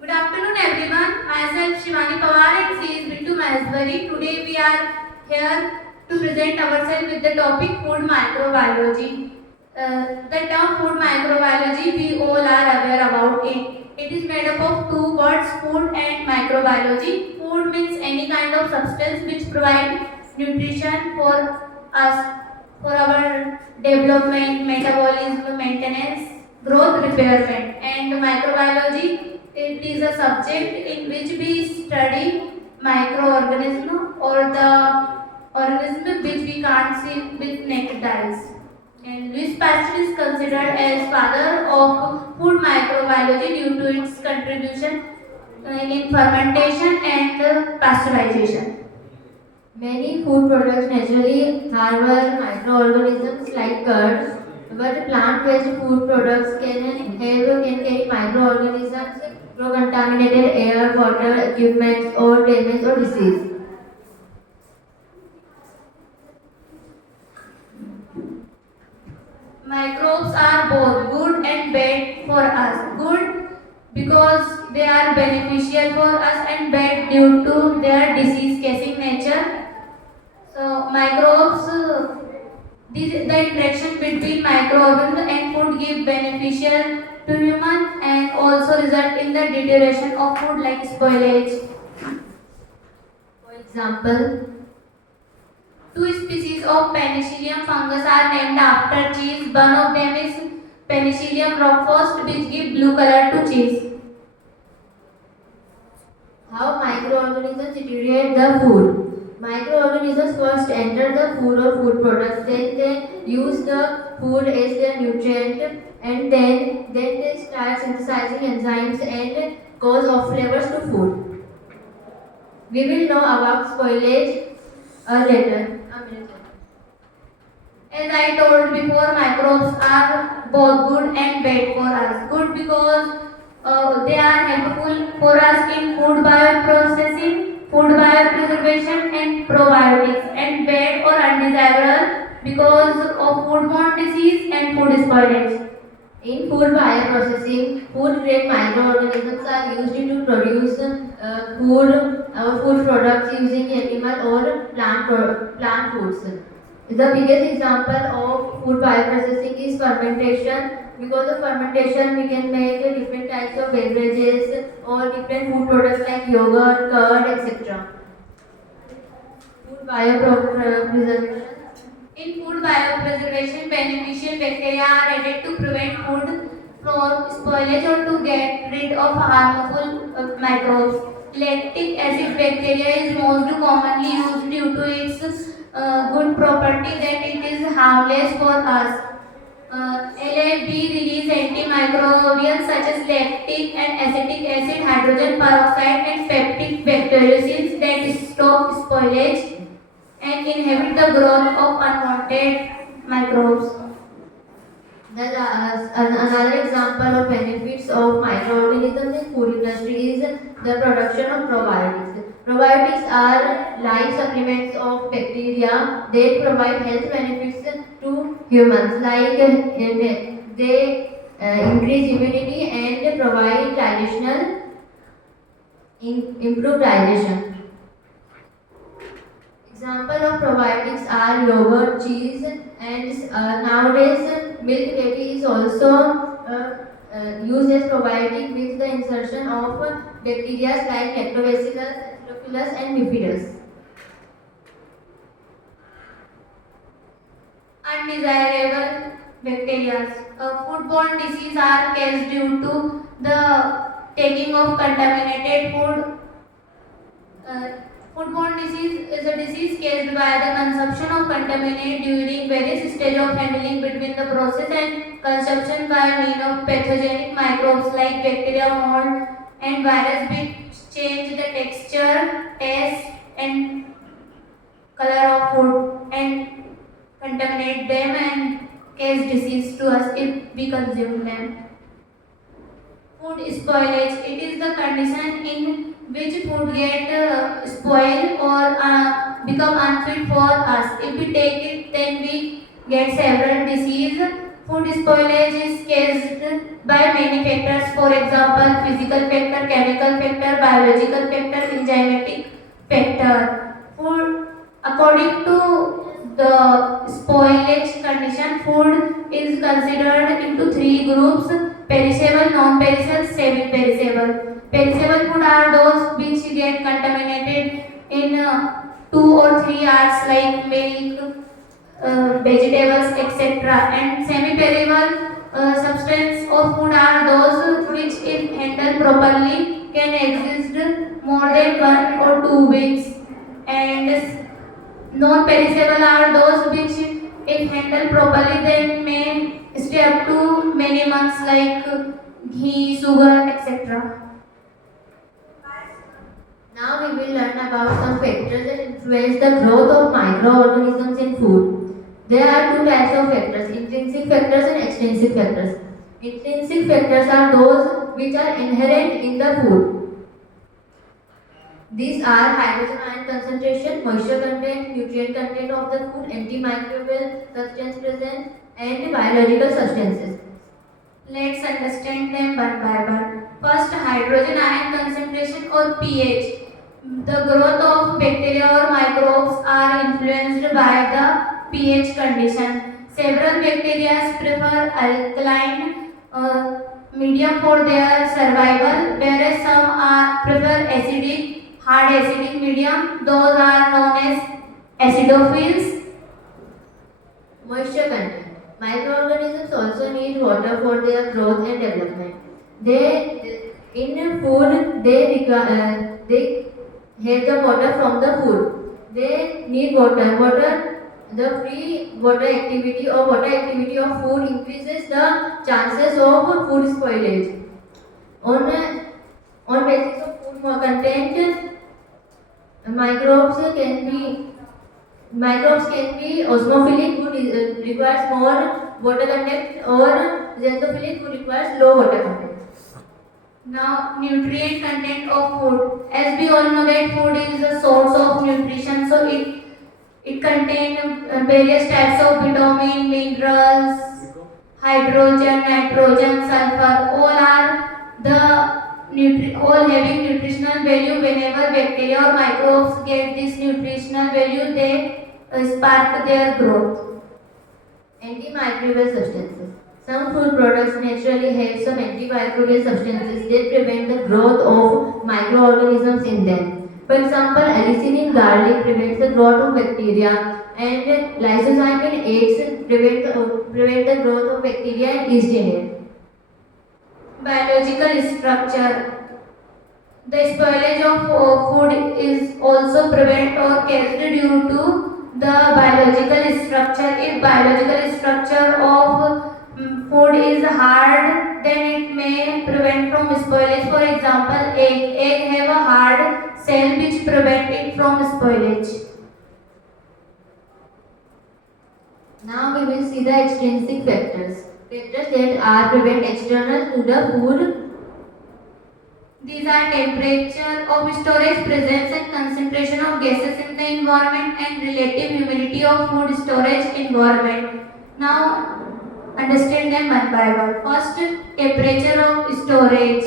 Good afternoon, everyone. Myself Shivani Pawar and she is Bintu Maheshwari. Today we are here to present ourselves with the topic food microbiology. The term food microbiology, we all are aware about it. It is made up of two words, food and microbiology. Food means any kind of substance which provide nutrition for us, for our development, metabolism, maintenance, growth, repairment. And microbiology, it is a subject in which we study microorganism or the organism which we can't see with naked eyes. And Louis Pasteur is considered as father of food microbiology due to its contribution in fermentation and pasteurization. Many food products naturally harbor microorganisms like curd, but plant-based food products can carry microorganisms through contaminated air, water, equipment, or damage or disease. Microbes are both good and bad for us. Good because they are beneficial for us and bad due to their disease-causing nature. So microbes, the interaction between microorganisms and food give beneficial to human and also result in the deterioration of food like spoilage. For example, Two species of Penicillium fungus are named after cheese. One of them is Penicillium roquefort, which give blue color to cheese. how microorganisms deteriorate the food. Microorganisms first enter the food or food products, then they use the food as their nutrient, and then they start synthesizing enzymes and cause off flavors to food. We will know about spoilage later. A minute later. As I told before, microbes are both good and bad for us. Good because they are helpful for us in food bioprocessing, food biopreservation, and probiotics, and bad or undesirable because of foodborne disease and food spoilage. In food bioprocessing, food-grade microorganisms are used to produce food products using animal or plant foods. The biggest example of food bioprocessing is fermentation. Because of fermentation, we can make different types of beverages or different food products like yogurt, curd, etc. Food biopreservation. In food biopreservation, beneficial bacteria are added to prevent food from spoilage or to get rid of harmful microbes. Lactic acid bacteria is most commonly used due to its good property that it is harmless for us. LAB release antimicrobials such as lactic and acetic acid, hydrogen peroxide, and peptic bacteriocides that stop spoilage and inhibit the growth of unwanted microbes. Another example of benefits of microorganisms in food industry is the production of probiotics. Probiotics are life supplements of bacteria. They provide health benefits to humans, like they increase immunity and provide improve digestion. Example of probiotics are yogurt, cheese, and nowadays milk baby is also used as probiotic with the insertion of bacteria like lactobacillus, acidophilus, and bifidus. Undesirable bacteria. Foodborne diseases are caused due to the taking of contaminated food. Foodborne disease is a disease caused by the consumption of contaminant during various stages of handling between the process and consumption by means of pathogenic microbes like bacteria, mold, and virus which change the texture, taste, and color of food and contaminate them and cause disease to us if we consume them. Food spoilage. It is the condition in which food get spoiled or become unfit for us. If we take it, then we get several diseases. Food spoilage is caused by many factors. For example, physical factor, chemical factor, biological factor, enzymatic factor. Food, according to the spoilage condition, food is considered into three groups: perishable, non-perishable, semi-perishable. Perishable food are those which get contaminated in 2 or 3 hours, like milk, vegetables, etc. And semi-perishable substance of food are those which, if handled properly, can exist more than 1 or 2 weeks. And non-perishable are those which, if handled properly, then may stay up to many months, like ghee, sugar, etc. Now we will learn about some factors that influence the growth of microorganisms in food. There are two types of factors: intrinsic factors and extrinsic factors. Intrinsic factors are those which are inherent in the food. These are hydrogen ion concentration, moisture content, nutrient content of the food, antimicrobial substance present, and biological substances. Let's understand them one by one. First, hydrogen ion concentration or pH. The growth of bacteria or microbes are influenced by the pH condition. Several bacteria prefer alkaline medium for their survival, whereas some prefer acidic, hard acidic medium. Those are known as acidophils. Moisture content. Microorganisms also need water for their growth and development. In food, they have the water from the food. They need water. The free water activity of food increases the chances of food spoilage. On basis of food content, microbes can be osmophilic, who requires more water content, or xanthophilic, who requires low water content. Now, nutrient content of food. As we all know that food is a source of nutrition, so it contains various types of vitamin, minerals, hydrogen, nitrogen, sulfur. All having nutritional value. Whenever bacteria or microbes get this nutritional value, they spark their growth. Antimicrobial substances. Some food products naturally have some antimicrobial substances that prevent the growth of microorganisms in them. For example, allicin in garlic prevents the growth of bacteria, and lysozyme in eggs prevent the growth of bacteria and yeast in it. Biological structure. The spoilage of food is also prevented or caused due to the biological structure. If biological structure of food is hard, then it may prevent from spoilage. For example, egg have a hard cell which prevent it from spoilage. Now we will see the extrinsic factors. Factors that are prevent external to the food. These are temperature of storage, presence and concentration of gases in the environment, and relative humidity of food storage environment. Now, understand them one by one. First, temperature of storage.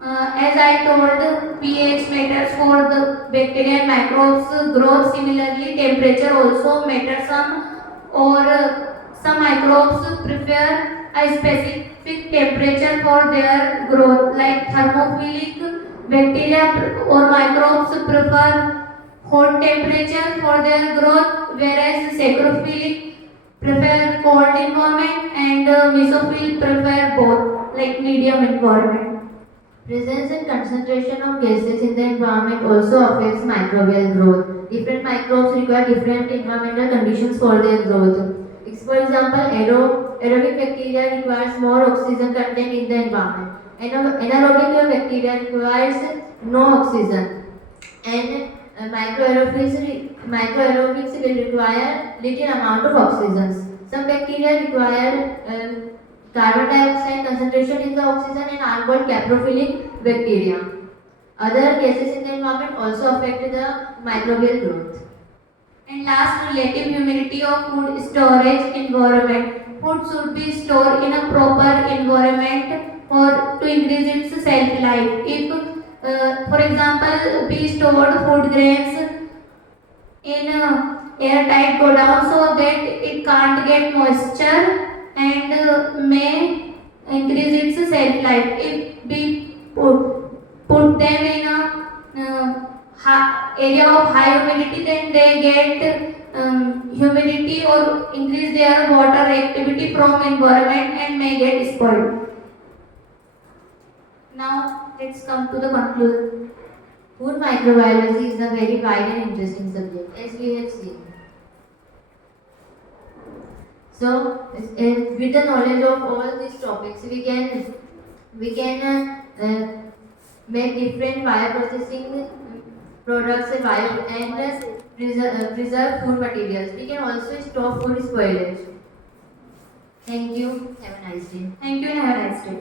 As I told, pH matters for the bacteria and microbes growth. Similarly, temperature also matters. Some microbes prefer a specific temperature for their growth, like thermophilic bacteria or microbes prefer hot temperature for their growth, whereas saprophilic prefer cold environment, and mesophil prefer both, like medium environment. Presence and concentration of gases in the environment also affects microbial growth. Different microbes require different environmental conditions for their growth. For example, aerobic bacteria requires more oxygen content in the environment. Anaerobic bacteria requires no oxygen. And microaerobics will require little amount of oxygen. Some bacteria require carbon dioxide concentration in the oxygen and are called caprophilic bacteria. Other gases in the environment also affect the microbial growth. And last, relative humidity of food storage environment. Food should be stored in a proper environment or to increase its shelf life. If, for example, we stored food grains in airtight godown so that it can't get moisture and may increase its shelf life. If we put them in a area of high humidity, then they get humidity or increase their water activity from environment and may get spoiled. Now let's come to the conclusion. Food microbiology is a very wide and interesting subject, as we have seen. So, with the knowledge of all these topics, we can make different bioprocessing products and preserve food materials. We can also stop food spoilage. Thank you. Have a nice day. Thank you and have a nice day.